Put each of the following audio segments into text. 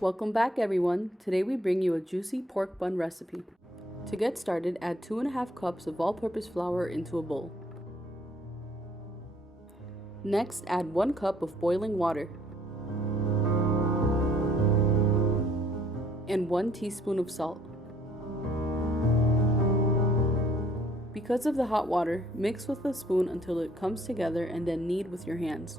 Welcome back everyone. Today we bring you a juicy pork bun recipe. To get started, add 2.5 cups of all-purpose flour into a bowl. Next, add 1 cup of boiling water and 1 teaspoon of salt. Because of the hot water, mix with a spoon until it comes together and then knead with your hands.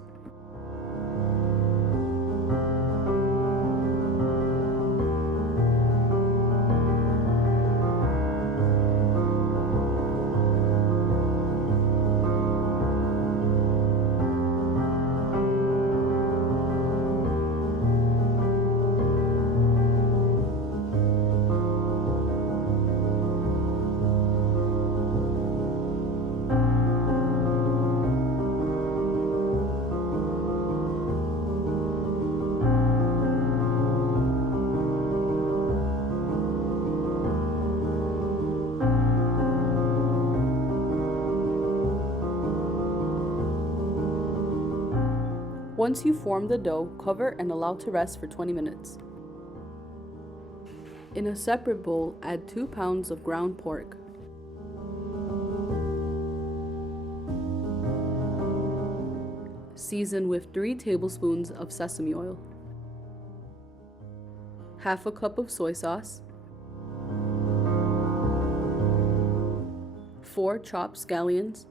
Once you form the dough, cover and allow to rest for 20 minutes. In a separate bowl, add 2 pounds of ground pork. Season with 3 tablespoons of sesame oil, half a cup of soy sauce, 4 chopped scallions,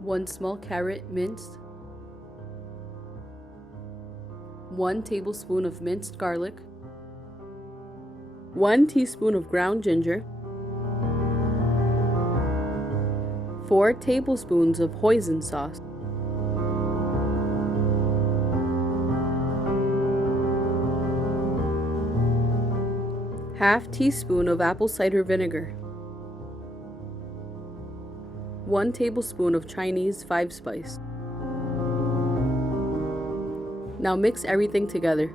1 small carrot minced, 1 tablespoon of minced garlic, 1 teaspoon of ground ginger, 4 tablespoons of hoisin sauce, half teaspoon of apple cider vinegar, 1 tablespoon of Chinese 5-spice. Now mix everything together.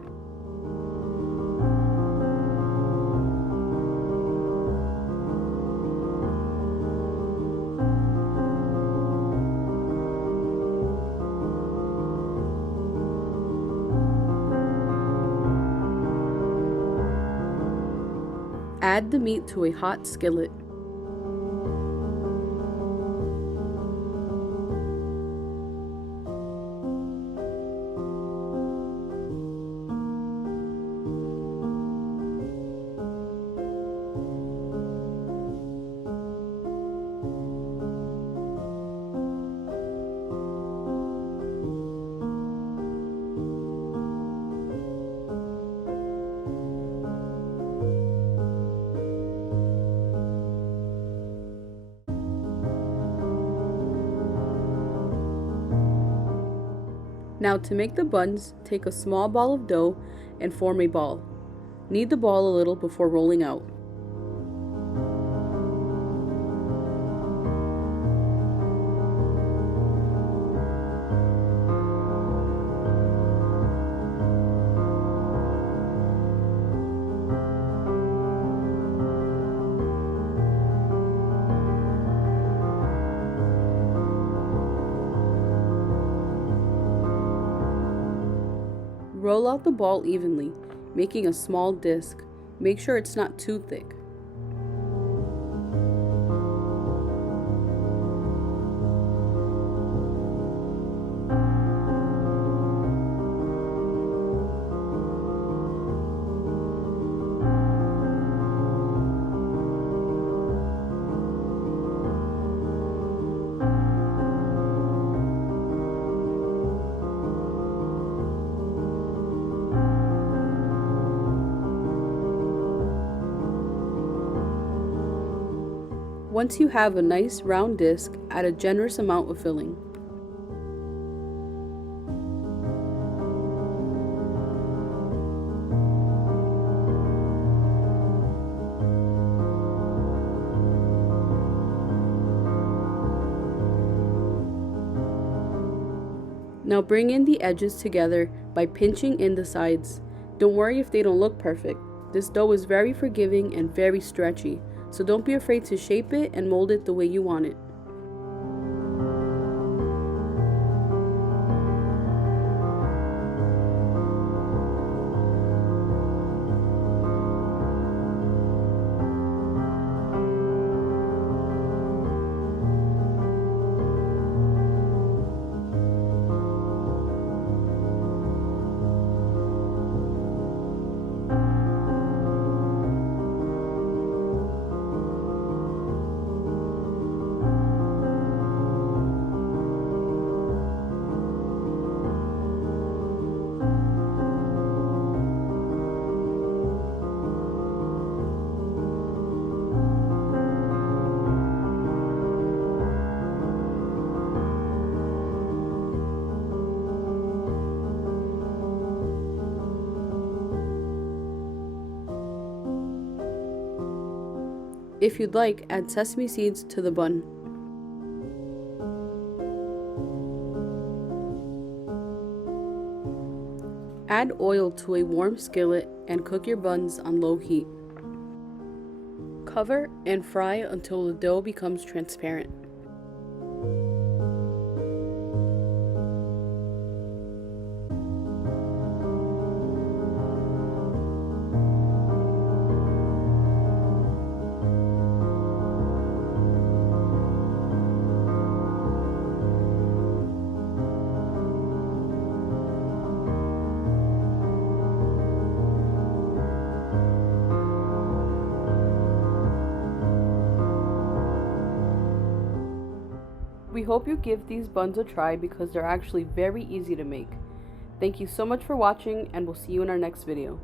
Add the meat to a hot skillet. Now to make the buns, take a small ball of dough and form a ball. Knead the ball a little before rolling out. Roll out the ball evenly, making a small disc. Make sure it's not too thick. Once you have a nice round disc, add a generous amount of filling. Now bring in the edges together by pinching in the sides. Don't worry if they don't look perfect. This dough is very forgiving and very stretchy, so don't be afraid to shape it and mold it the way you want it. If you'd like, add sesame seeds to the bun. Add oil to a warm skillet and cook your buns on low heat. Cover and fry until the dough becomes transparent. We hope you give these buns a try because they're actually very easy to make. Thank you so much for watching, and we'll see you in our next video.